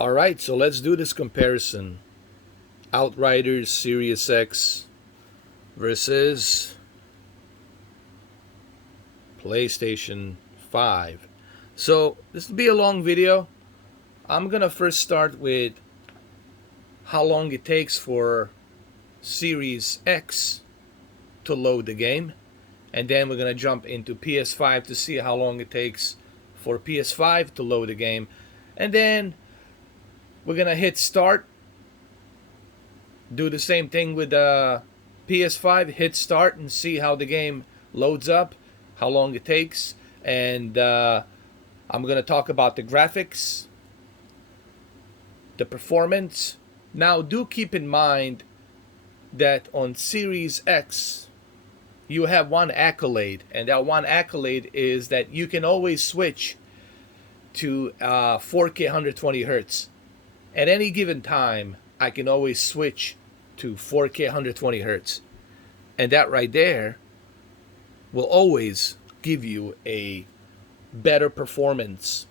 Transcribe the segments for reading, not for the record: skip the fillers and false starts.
Alright, so let's do this comparison. Outriders Series X versus PlayStation 5. So this will be a long video. I'm gonna first start with how long it takes for Series X to load the game, and then we're gonna jump into PS5 to see how long it takes for PS5 to load the game, and then we're gonna hit start, do the same thing with the PS5, hit start and see how the game loads up, how long it takes, and I'm gonna talk about the graphics, the performance. Now, do keep in mind that on Series X, you have one accolade, and that one accolade is that you can always switch to 4K 120 hertz. At any given time, I can always switch to 4K 120 hertz. And that right there will always give you a better performance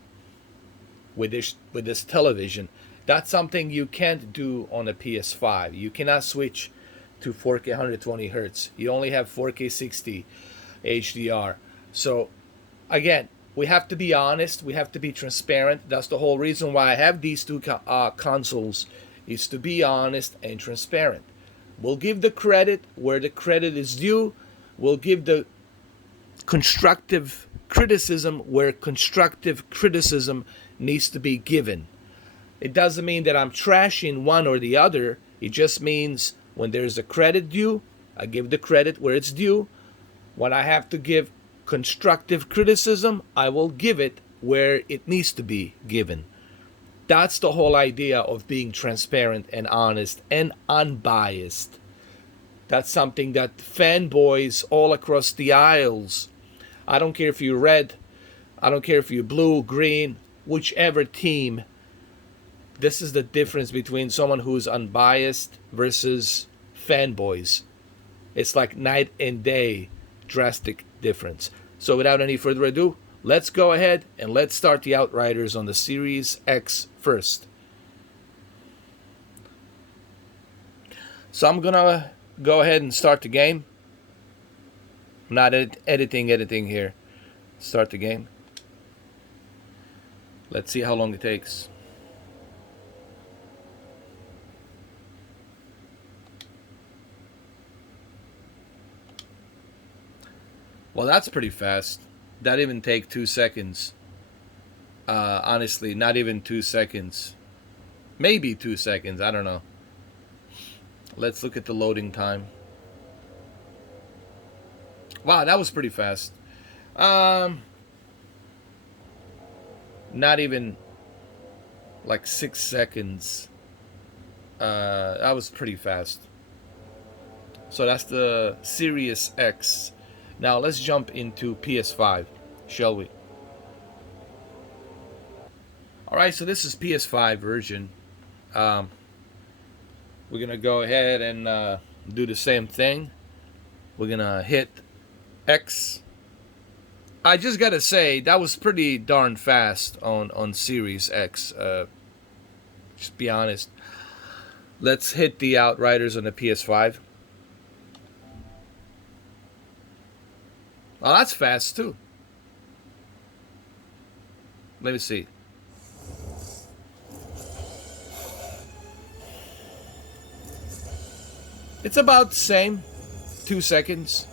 with this television. That's something you can't do on a PS5. You cannot switch to 4K 120 hertz. You only have 4K 60 HDR. So again, we have to be honest. We have to be transparent. That's the whole reason why I have these two consoles, is to be honest and transparent. We'll give the credit where the credit is due. We'll give the constructive criticism where constructive criticism needs to be given. It doesn't mean that I'm trashing one or the other. It just means when there's a credit due, I give the credit where it's due. When I have to give constructive criticism, I will give it where it needs to be given. That's the whole idea of being transparent and honest and unbiased. That's something that fanboys all across the aisles, I don't care if you're red, I don't care if you're blue, green, whichever team, this is the difference between someone who's unbiased versus fanboys. It's like night and day, drastic difference. So without any further ado, let's go ahead and let's start the Outriders on the Series X first. So I'm gonna go ahead and start the game. I'm not editing here. Start the game. Let's see how long it takes. Well, that's pretty fast. That didn't even take 2 seconds. Honestly, not even 2 seconds. Maybe 2 seconds, I don't know. Let's look at the loading time. Wow, that was pretty fast. Not even like 6 seconds. That was pretty fast. So that's the Series X. Now let's jump into PS5, shall we? Alright, so this is PS5 version. We're gonna go ahead and do the same thing. We're gonna hit X. I just gotta say, that was pretty darn fast on Series X. Just be honest. Let's hit the Outriders on the PS5. Oh, that's fast too. Let me see. It's about the same. 2 seconds.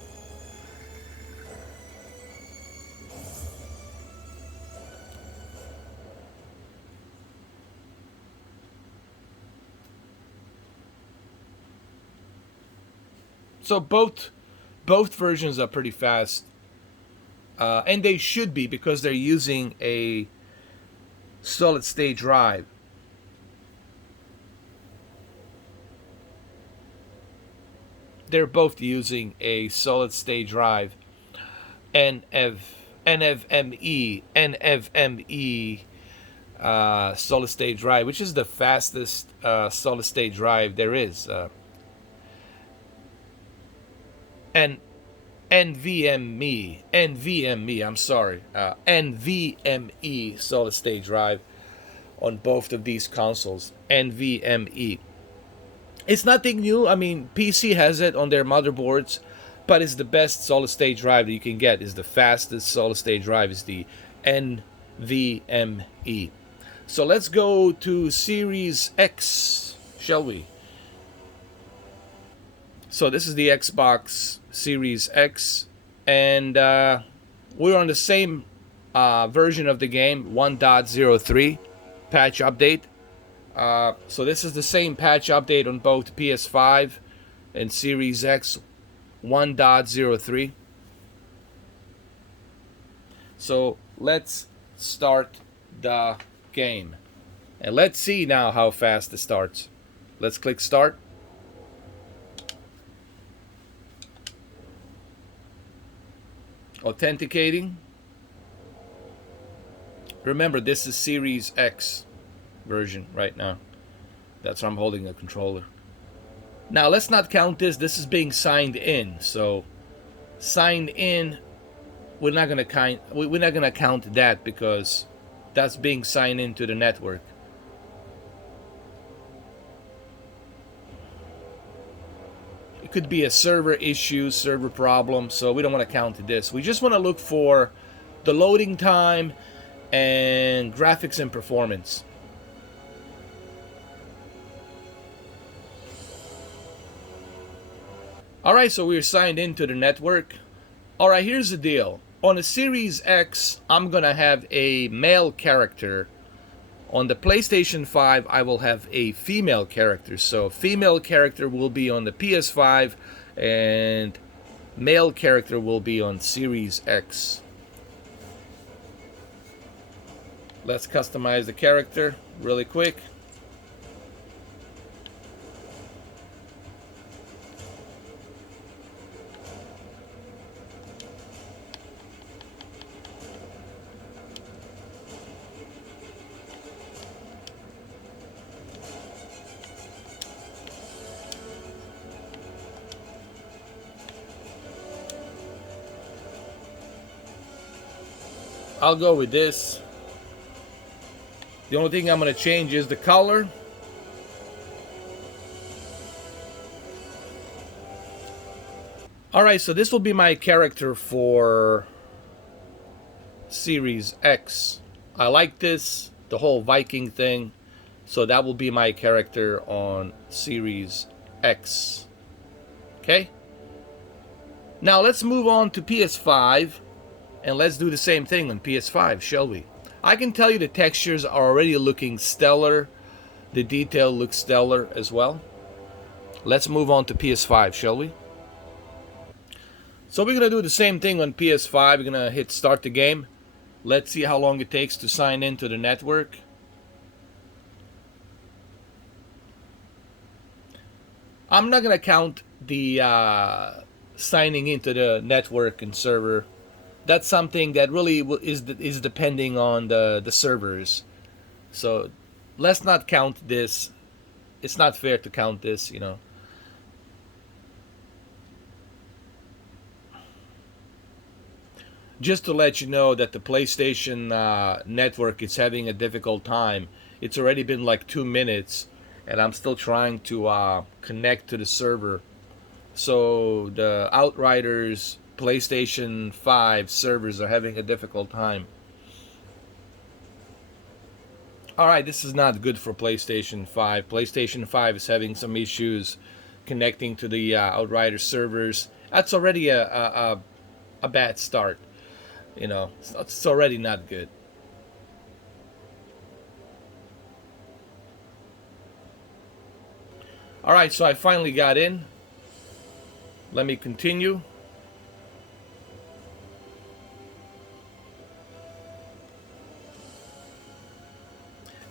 So both versions are pretty fast. And they should be, because they're using a solid state drive. They're both using a solid state drive, NVMe solid state drive, which is the fastest solid state drive there is. And NVMe, I'm sorry, NVMe solid state drive. on both of these consoles, NVMe. It's nothing new. I mean, PC has it on their motherboards, but it's the best solid state drive that you can get. Is the fastest solid state drive is the NVMe. So let's go to Series X, shall we? So this is the Xbox Series X, and we're on the same version of the game, 1.03 patch update. So this is the same patch update on both PS5 and Series X, 1.03. So let's start the game. And let's see now how fast it starts. Let's click start. Authenticating. Remember, this is Series X version right now. That's why I'm holding a controller. Now let's not count this. This is being signed in. So signed in, we're not gonna count that because that's being signed into the network. It could be a server issue, server problem, so we don't want to count this. We just want to look for the loading time and graphics and performance. Alright, so we're signed into the network. Alright, here's the deal. On the Series X, I'm gonna have a male character. On the PlayStation 5, I will have a female character. So female character will be on the PS5 and male character will be on Series X. Let's customize the character really quick. I'll go with this. The only thing I'm going to change is the color. Alright, so this will be my character for Series X. I like this, the whole Viking thing. So that will be my character on Series X. Okay? Now let's move on to PS5. And let's do the same thing on PS5, shall we? I can tell you the textures are already looking stellar. The detail looks stellar as well. Let's move on to PS5, shall we? So we're going to do the same thing on PS5. We're going to hit start the game. Let's see how long it takes to sign into the network. I'm not going to count the signing into the network and server. That's something that really is depending on the servers. So let's not count this. It's not fair to count this, you know. Just to let you know that the PlayStation network is having a difficult time. It's already been like 2 minutes and I'm still trying to connect to the server. So the Outriders PlayStation 5 servers are having a difficult time. Alright, this is not good for PlayStation 5. PlayStation 5 is having some issues connecting to the Outriders servers. That's already a bad start. You know, it's already not good. Alright, so I finally got in. Let me continue.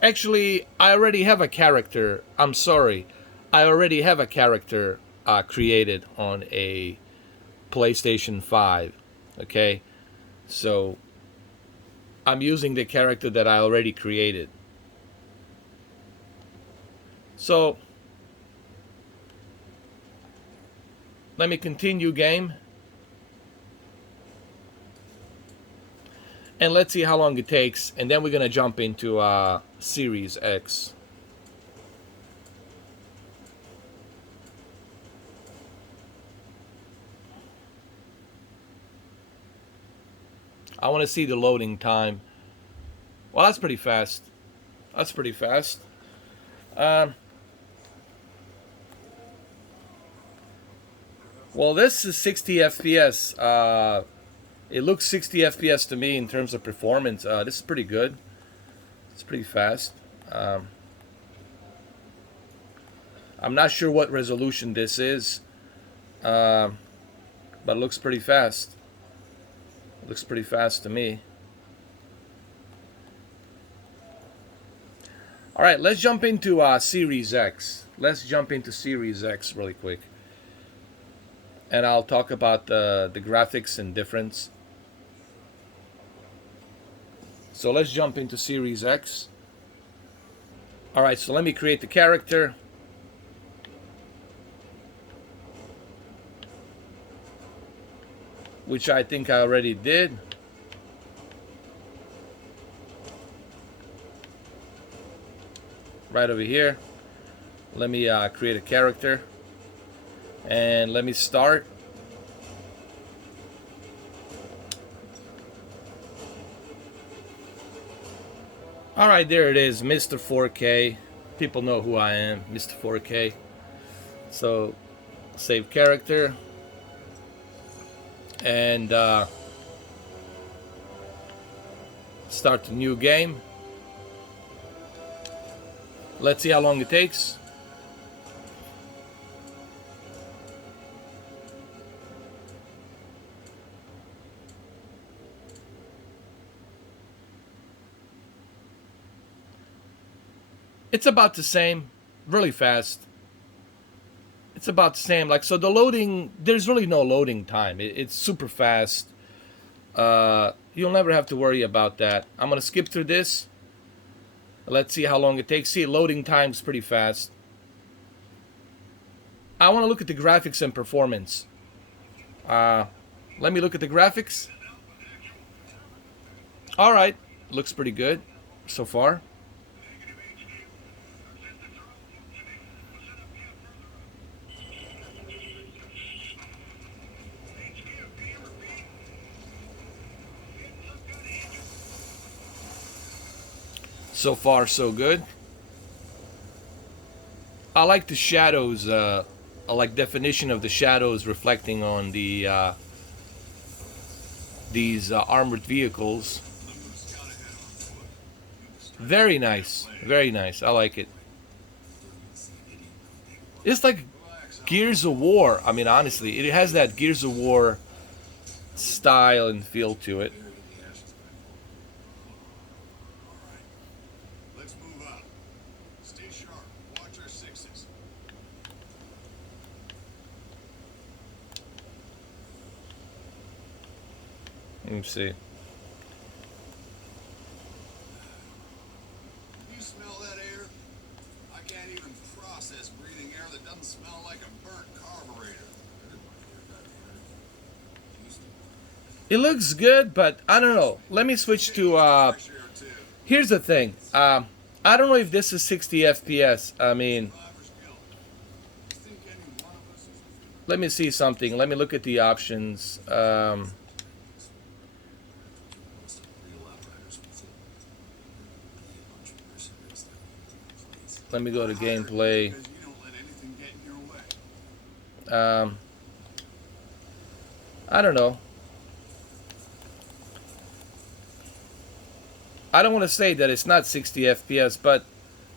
Actually, I already have a character. I'm sorry. I already have a character created on a PlayStation 5. Okay? So, I'm using the character that I already created. So, let me continue game. And let's see how long it takes. And then we're going to jump into Series X. I want to see the loading time. Well, that's pretty fast. That's pretty fast. Um, well, this is 60 FPS. It looks 60 FPS to me in terms of performance. This is pretty good. It's pretty fast. I'm not sure what resolution this is, but it looks pretty fast. It looks pretty fast to me. All right, let's jump into Series X. Let's jump into Series X really quick. And I'll talk about the graphics and difference. So let's jump into Series X. All right, so let me create the character. Which I think I already did. Right over here. Let me create a character. And let me start. Alright, there it is, Mr. 4K. People know who I am, Mr. 4K. So, save character. And start a new game. Let's see how long it takes. It's about the same, really fast. It's about the same. Like, so the loading, there's really no loading time. It's super fast. You'll never have to worry about that. I'm gonna skip through this. Let's see how long it takes. See, loading time's pretty fast. I want to look at the graphics and performance. Let me look at the graphics. All right, looks pretty good so far. So far, so good. I like the shadows. I like definition of the shadows reflecting on the these armored vehicles. Very nice. Very nice. I like it. It's like Gears of War. I mean, honestly, it has that Gears of War style and feel to it. Let me see. You smell that air? I can't even process breathing air that doesn't smell like a burnt carburetor. It looks good, but I don't know. Let me switch to. Here's the thing. I don't know if this is 60 FPS. I mean, let me see something. Let me look at the options. Let me go to gameplay. I don't know. I don't want to say that it's not 60 FPS, but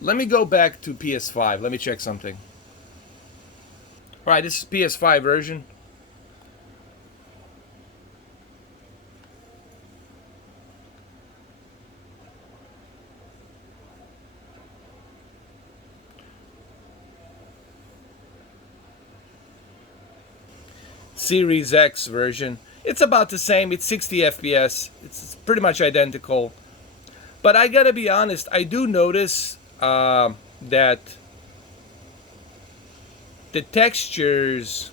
let me go back to PS5. Let me check something. Alright, this is PS5 version. Series X version. It's about the same. It's 60 FPS. It's pretty much identical. But I gotta be honest, I do notice that the textures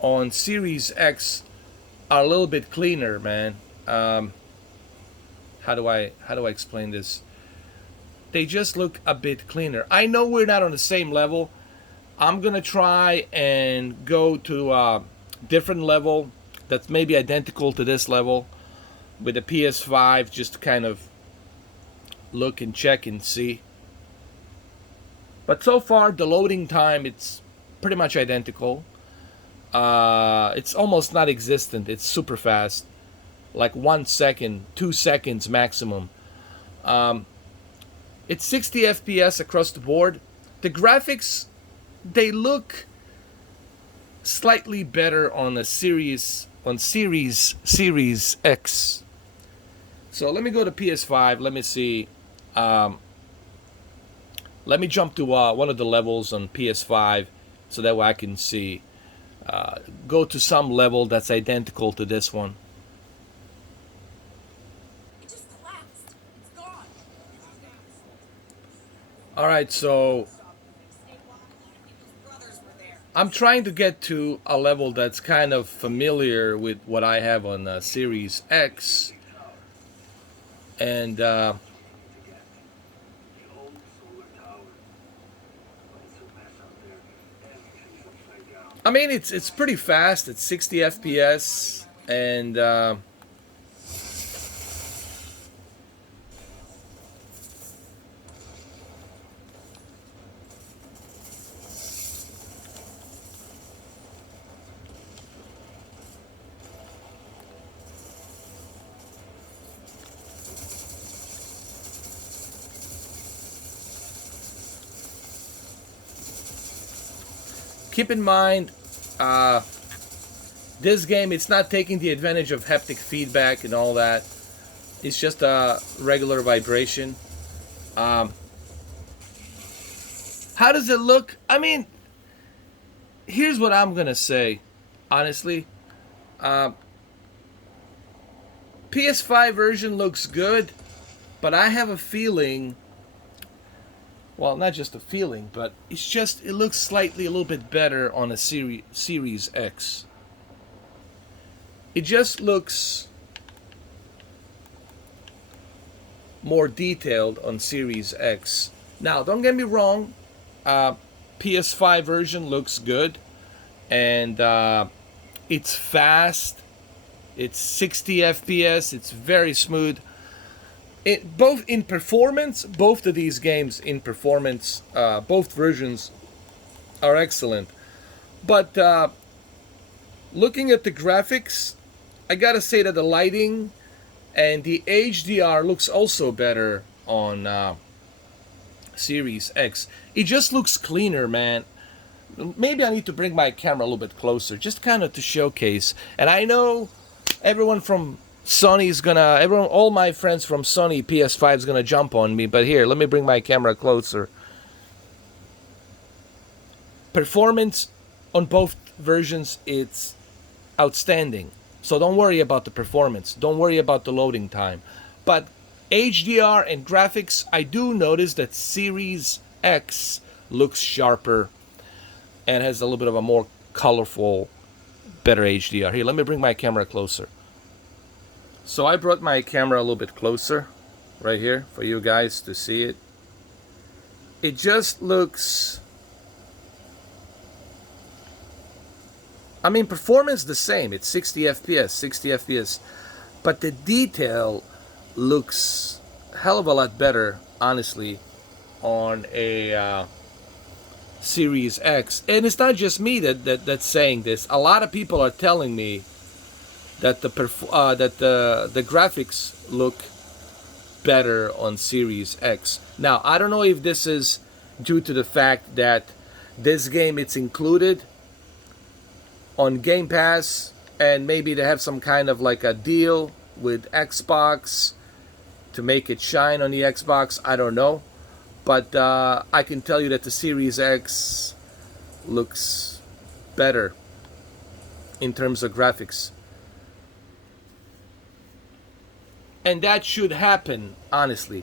on Series X are a little bit cleaner, man. How do I explain this? they just look a bit cleaner. I know we're not on the same level. I'm gonna try and go to a different level that's maybe identical to this level with the PS5, just to kind of look and check and see. But so far, the loading time, it's pretty much identical. It's almost not existent. It's super fast, like 1 second, 2 seconds maximum. It's 60 FPS across the board. The graphics, they look slightly better on the Series X. So let me go to PS5. Let me see. Let me jump to one of the levels on PS5 so that way I can see. Go to some level that's identical to this one. It just collapsed. It's gone. Alright, so I'm trying to get to a level that's kind of familiar with what I have on Series X. And I mean, it's pretty fast. It's 60 FPS, and keep in mind, this game, it's not taking the advantage of haptic feedback and all that. It's just a regular vibration. How does it look? I mean, here's what I'm gonna say, honestly. PS5 version looks good, but I have a feeling, well, not just a feeling, but it's just, it looks slightly a little bit better on a Series X. It just looks more detailed on Series X. Now, don't get me wrong, PS5 version looks good, and it's fast. It's 60 FPS. It's very smooth. Both in performance, both of these games in performance, both versions are excellent. But looking at the graphics, I gotta say that the lighting and the HDR looks also better on Series X. It just looks cleaner, man. Maybe I need to bring my camera a little bit closer, just kind of to showcase. And I know everyone from Sony's gonna, all my friends from Sony PS5 is gonna jump on me, but here, let me bring my camera closer. Performance on both versions, it's outstanding. So don't worry about the performance. Don't worry about the loading time. But HDR and graphics, I do notice that Series X looks sharper and has a little bit of a more colorful, better HDR. Here, let me bring my camera closer. So I brought my camera a little bit closer, right here, for you guys to see it. It just looks, I mean, performance the same. It's 60 FPS, 60 FPS. But the detail looks a hell of a lot better, honestly, on a Series X. And it's not just me that's saying this. A lot of people are telling me that the graphics look better on Series X. Now, I don't know if this is due to the fact that this game, it's included on Game Pass, and maybe they have some kind of like a deal with Xbox to make it shine on the Xbox. I don't know. But I can tell you that the Series X looks better in terms of graphics. And that should happen, honestly.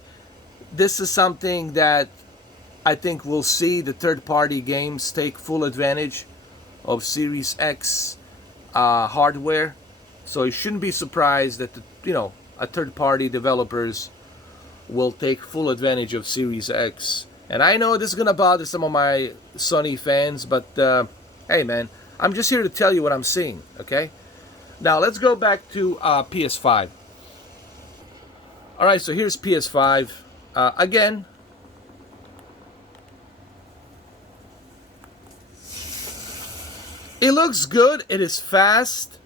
This is something that I think we'll see the third-party games take full advantage of Series X hardware. So you shouldn't be surprised that a third-party developers will take full advantage of Series X. And I know this is gonna bother some of my Sony fans, but hey man, I'm just here to tell you what I'm seeing, okay? Now let's go back to PS5. Alright, so here's PS5. Again, it looks good, it is fast,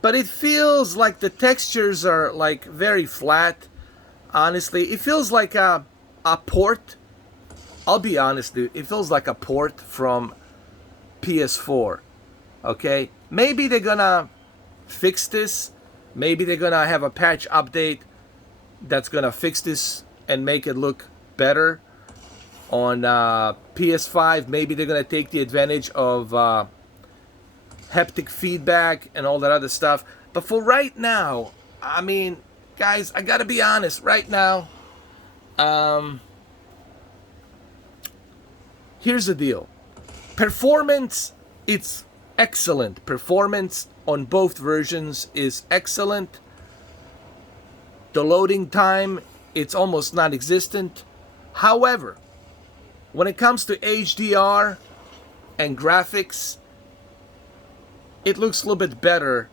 but it feels like the textures are like very flat. Honestly, it feels like a port. I'll be honest, dude. It feels like a port from PS4. Okay? Maybe they're gonna fix this. Maybe they're gonna have a patch update that's gonna fix this and make it look better on PS5. Maybe they're gonna take the advantage of haptic feedback and all that other stuff. But for right now, I mean, guys, I gotta be honest. Right now, here's the deal. Performance, it's excellent. Performance on both versions is excellent. The loading time, it's almost non-existent. However, when it comes to HDR and graphics, it looks a little bit better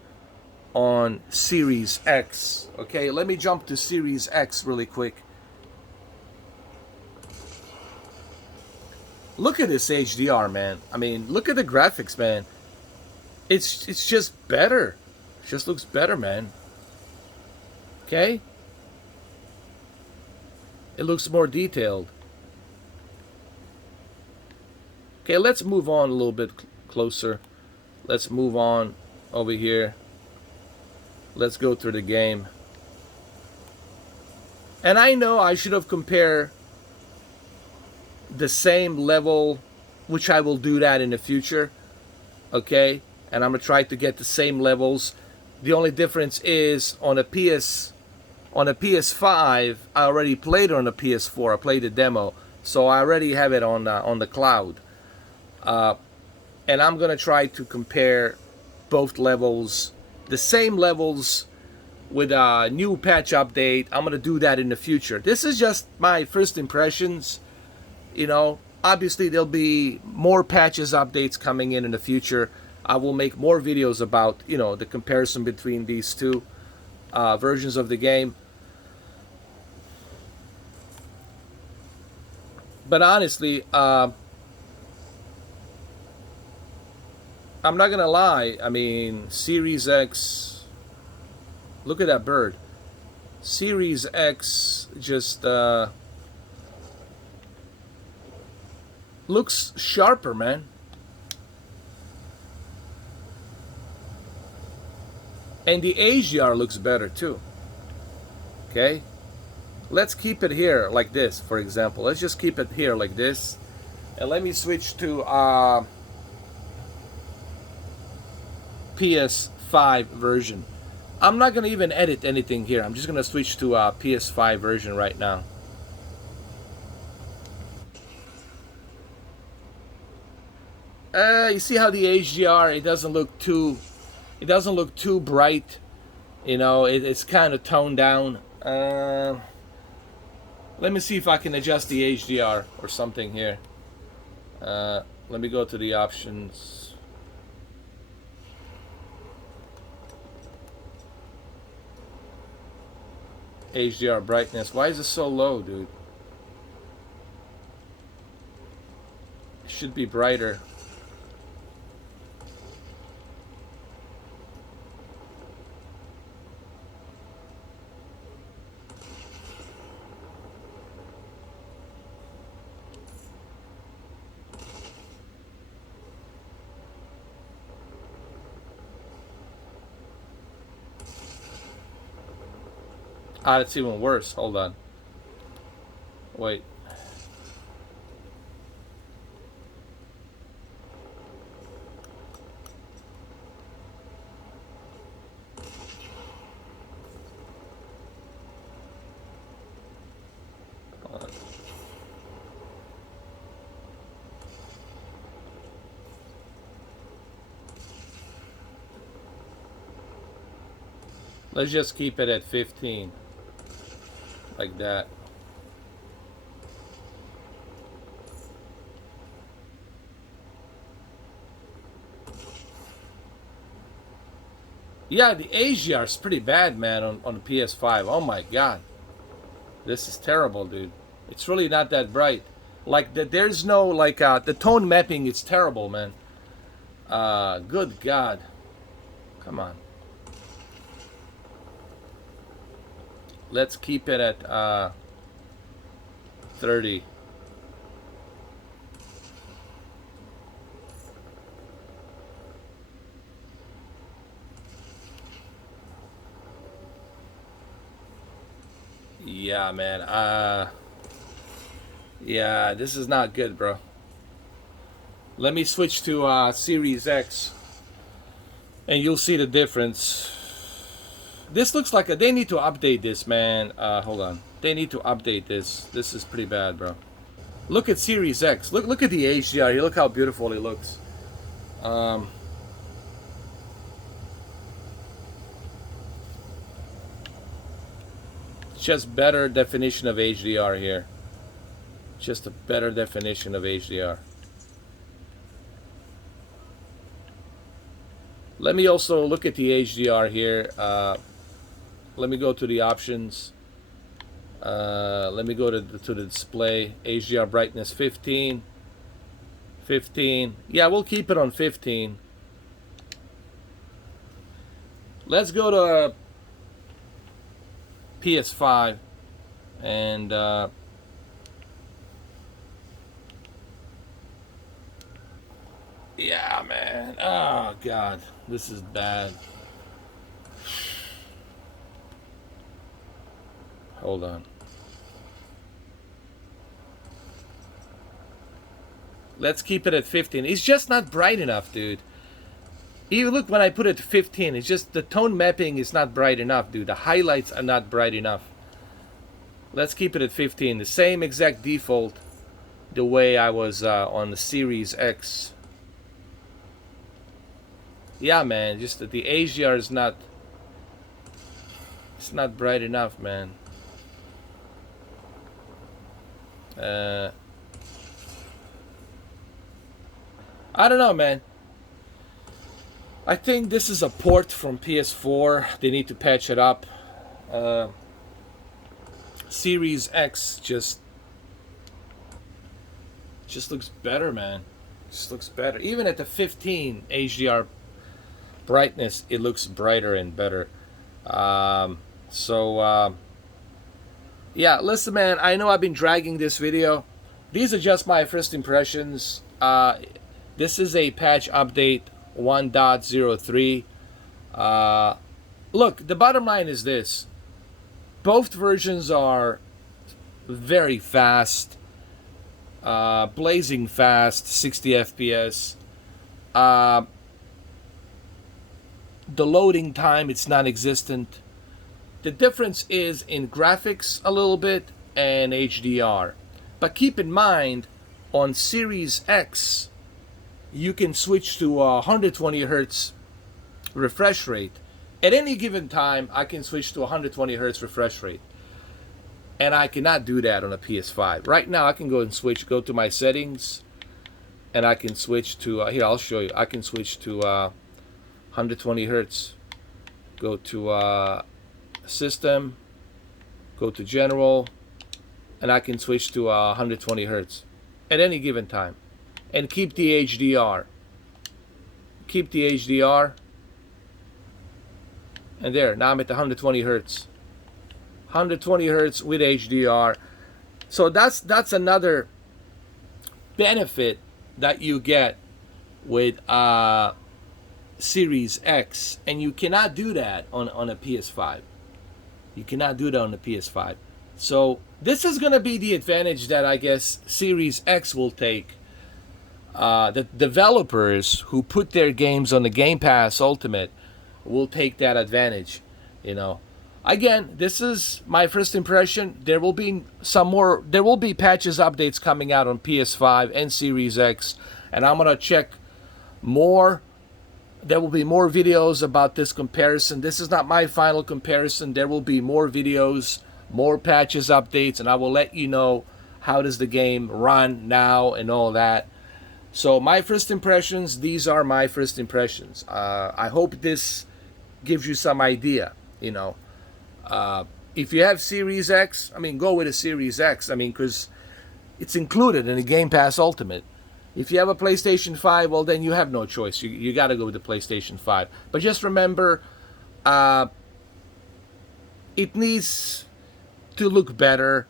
on Series X. Okay, let me jump to Series X really quick. Look at this HDR, man. I mean, look at the graphics, man. It's just better. It just looks better, man. Okay? It looks more detailed. Okay, let's move on a little bit closer. Let's move on over here. Let's go through the game. And I know I should have compared the same level, which I will do that in the future. Okay? And I'm going to try to get the same levels. The only difference is on a PS5, I already played it on a PS4. I played the demo. So I already have it on the cloud. And I'm going to try to compare both levels, the same levels, with a new patch update. I'm going to do that in the future. This is just my first impressions. You know, obviously there'll be more patches, updates coming in the future. I will make more videos about, you know, the comparison between these two versions of the game. But honestly, I'm not gonna lie. I mean, Series X. Look at that bird. Series X just looks sharper, man. And the HDR looks better too. Okay? Let's keep it here like this, for example. Let's just keep it here like this. And let me switch to PS5 version. I'm not going to even edit anything here. I'm just going to switch to PS5 version right now. You see how the HDR, it doesn't look too bright. You know, it's kind of toned down. Let me see if I can adjust the HDR or something here. Let me go to the options. HDR brightness. Why is it so low, dude? It should be brighter. Ah, it's even worse. Hold on. Wait. Hold on. Let's just keep it at 15. like that. Yeah, the HDR is pretty bad, man, on the PS5. Oh my god. This is terrible, dude. It's really not that bright. Like, there's no, like, the tone mapping is terrible, man. Good god. Come on. Let's keep it at 30. Yeah, man. Yeah, this is not good, bro. Let me switch to Series X, and you'll see the difference. This looks like they need to update this, man. Hold on. They need to update this. This is pretty bad, bro. Look at Series X. Look at the HDR here. Look how beautiful it looks. Just better definition of HDR here. Just a better definition of HDR. Let me also look at the HDR here. Let me go to the options. Let me go to the display. HDR brightness 15. 15. Yeah, we'll keep it on 15. Let's go to PS5 and yeah, man. Oh god, this is bad. Hold on. Let's keep it at 15. It's just not bright enough, dude. Even look, when I put it to 15, it's just the tone mapping is not bright enough, dude. The highlights are not bright enough. Let's keep it at 15. The same exact default the way I was on the Series X. Yeah, man, just that the HDR is not, it's not bright enough, man. I don't know, man. I think this is a port from PS4. They need to patch it up. Series X just looks better, man. Just looks better. Even at the 15 HDR brightness, it looks brighter and better. Yeah, listen, man, I know I've been dragging this video. These are just my first impressions. This is a patch update 1.03. Look, the bottom line is this. Both versions are very fast, blazing fast, 60 FPS. The loading time, it's non-existent. The difference is in graphics a little bit and HDR. But keep in mind, on Series X, you can switch to 120 Hertz refresh rate. At any given time, I can switch to 120 Hertz refresh rate. And I cannot do that on a PS5. Right now, I can go and go to my settings, and I can switch to, here, I'll show you. I can switch to 120 Hertz. Go to System, go to General, and I can switch to 120 Hertz at any given time. And keep the HDR. Keep the HDR. And there, now I'm at 120 Hertz. 120 Hertz with HDR. So that's another benefit that you get with Series X. And you cannot do that on a PS5. You cannot do that on the PS5. So this is going to be the advantage that I guess Series X will take. The developers who put their games on the Game Pass Ultimate will take that advantage, you know. Again, this is my first impression. There will be patches, updates coming out on PS5 and Series X, and I'm gonna check more. There will be more videos about this comparison. This is not my final comparison. There will be more videos more patches, updates, and I will let you know how does the game run now and all that. So my first impressions, these are my first impressions. I hope this gives you some idea, you know. If you have Series X, I mean, go with a Series X. I mean, because it's included in the Game Pass Ultimate. If you have a PlayStation 5, well, then you have no choice. You got to go with the PlayStation 5. But just remember, it needs to look better.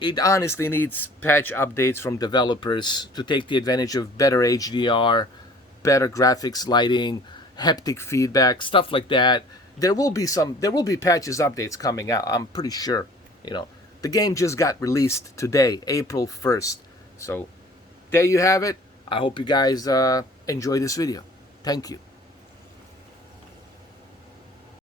It honestly needs patch updates from developers to take the advantage of better HDR, better graphics, lighting, haptic feedback, stuff like that. There will be patches updates coming out. I'm pretty sure. You know, the game just got released today, April 1st. So there you have it. I hope you guys enjoy this video. Thank you.